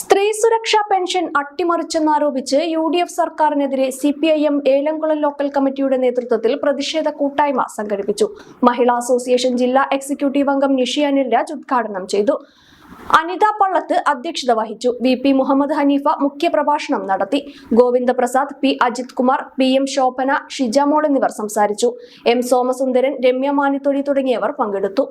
സ്ത്രീ സുരക്ഷാ pension അട്ടിമറിച്ചെന്നാരോപിച്ച് UDF സർക്കാരിനെതിരെ CPIM ഏലംകുളം ലോക്കൽ കമ്മിറ്റിയുടെ നേതൃത്വത്തിൽ പ്രതിഷേധ കൂട്ടായ്മ സംഘടിപ്പിച്ചു. മഹിളാ അസോസിയേഷൻ ജില്ലാ എക്സിക്യൂട്ടീവ് അംഗം നിഷി അനിൽരാജ് ഉദ്ഘാടനം ചെയ്തു. അനിത പള്ളത്ത് അധ്യക്ഷത വഹിച്ചു. VP മുഹമ്മദ് ഹനീഫ മുഖ്യപ്രഭാഷണം നടത്തി. ഗോവിന്ദ പ്രസാദ്, P അജിത് കുമാർ, PM ശോഭന, ഷിജമോൾ എന്നിവർ സംസാരിച്ചു. M സോമസുന്ദരൻ, രമ്യ മാനിത്തൊടി തുടങ്ങിയവർ പങ്കെടുത്തു.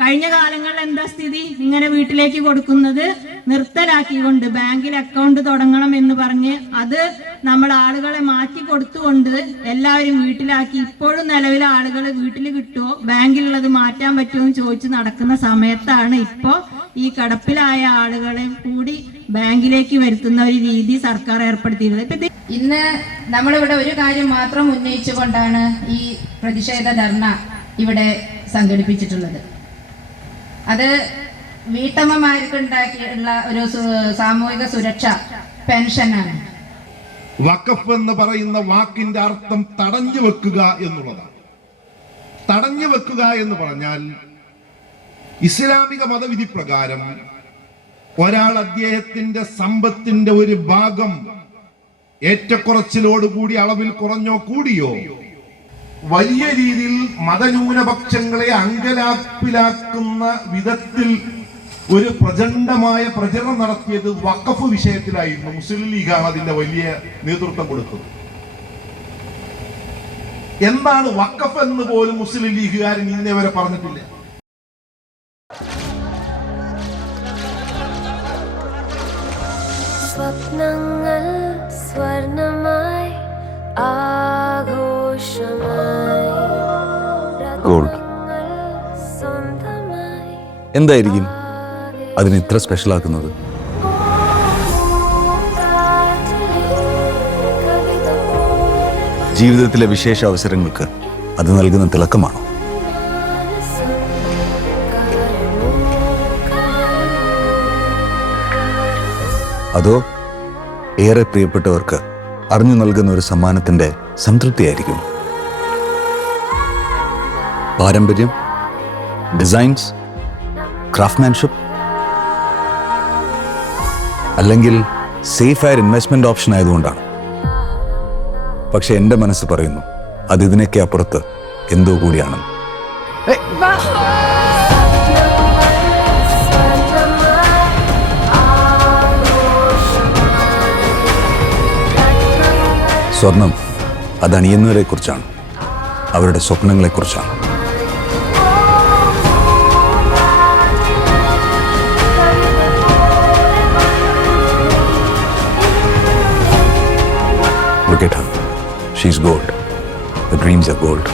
കഴിഞ്ഞ കാലങ്ങളിൽ എന്താ സ്ഥിതി? ഇങ്ങനെ വീട്ടിലേക്ക് കൊടുക്കുന്നത് നിർത്തലാക്കിക്കൊണ്ട് ബാങ്കിൽ അക്കൗണ്ട് തുടങ്ങണം എന്ന് പറഞ്ഞ് അത് നമ്മൾ ആളുകളെ മാറ്റി കൊടുത്തുകൊണ്ട് എല്ലാവരും വീട്ടിലാക്കി. ഇപ്പോഴും നിലവിലെ ആളുകൾ വീട്ടിൽ കിട്ടുമോ, ബാങ്കിലുള്ളത് മാറ്റാൻ പറ്റുമോ എന്ന് ചോദിച്ച് നടക്കുന്ന സമയത്താണ് ഇപ്പോൾ ഈ കടപ്പിലായ ആളുകളെ കൂടി ബാങ്കിലേക്ക് വരുത്തുന്ന ഒരു രീതി സർക്കാർ ഏർപ്പെടുത്തിയിരുന്നത്. ഇന്ന് നമ്മളിവിടെ ഒരു കാര്യം മാത്രം ഉന്നയിച്ചുകൊണ്ടാണ് ഈ പ്രതിഷേധ ധർണ ഇവിടെ സംഘടിപ്പിച്ചിട്ടുള്ളത്. അത് വീട്ടമ്മമാർക്ക് ഉണ്ടാക്കിയുള്ള ഒരു സാമൂഹിക സുരക്ഷ പെൻഷനാണ്. വഖഫ് എന്ന് പറയുന്ന വാക്കിന്റെ അർത്ഥം തടഞ്ഞു വെക്കുക എന്നുള്ളതാണ്. തടഞ്ഞു വെക്കുക എന്ന് പറഞ്ഞാൽ ഇസ്ലാമിക മതവിധി പ്രകാരം ഒരാൾ അദ്ദേഹത്തിന്റെ സമ്പത്തിന്റെ ഒരു ഭാഗം ഏറ്റക്കുറച്ചിലോടുകൂടി അളവിൽ കുറഞ്ഞോ കൂടിയോ വലിയ രീതിയിൽ മതന്യൂനപക്ഷങ്ങളെ അങ്കലാപ്പിലാക്കുന്ന വിധത്തിൽ ഒരു പ്രചണ്ഡമായ പ്രചരണം നടത്തിയത് വഖഫ് വിഷയത്തിലായിരുന്നു. മുസ്ലിം ലീഗാണ് അതിന്റെ വലിയ നേതൃത്വം കൊടുത്തത്. എന്താണ് വഖഫ് എന്ന് പോലും മുസ്ലിം ലീഗുകാരൻ ഇന്നേ വരെ പറഞ്ഞിട്ടില്ല. സ്വപ്നങ്ങൾ സ്വർണമായി ഗോൾഡ് എന്തായിരിക്കും അതിന് ഇത്ര സ്പെഷ്യൽ ആക്കുന്നത്? ജീവിതത്തിലെ വിശേഷ അവസരങ്ങൾക്ക് അത് നൽകുന്ന തിളക്കമാണോ? അതോ ഏറെ പ്രിയപ്പെട്ടവർക്ക് അറിഞ്ഞു നൽകുന്ന ഒരു സമ്മാനത്തിന്റെ സംതൃപ്തിയായിരിക്കും? പാരമ്പര്യം, ഡിസൈൻസ്, ക്രാഫ്റ്റ്മാൻഷിപ്പ്, അല്ലെങ്കിൽ സേഫ് ആയ ഇൻവെസ്റ്റ്മെന്റ് ഓപ്ഷൻ ആയതുകൊണ്ടാണ്? പക്ഷെ എന്റെ മനസ്സ് പറയുന്നു അത് ഇതിനൊക്കെ അപ്പുറത്ത് എന്തോ കൂടിയാണ്. സ്വർണം അത് അണിയുന്നവരെ കുറിച്ചാണ്, അവരുടെ സ്വപ്നങ്ങളെ കുറിച്ചാണ്. Look at her. She's gold. The dreams are gold.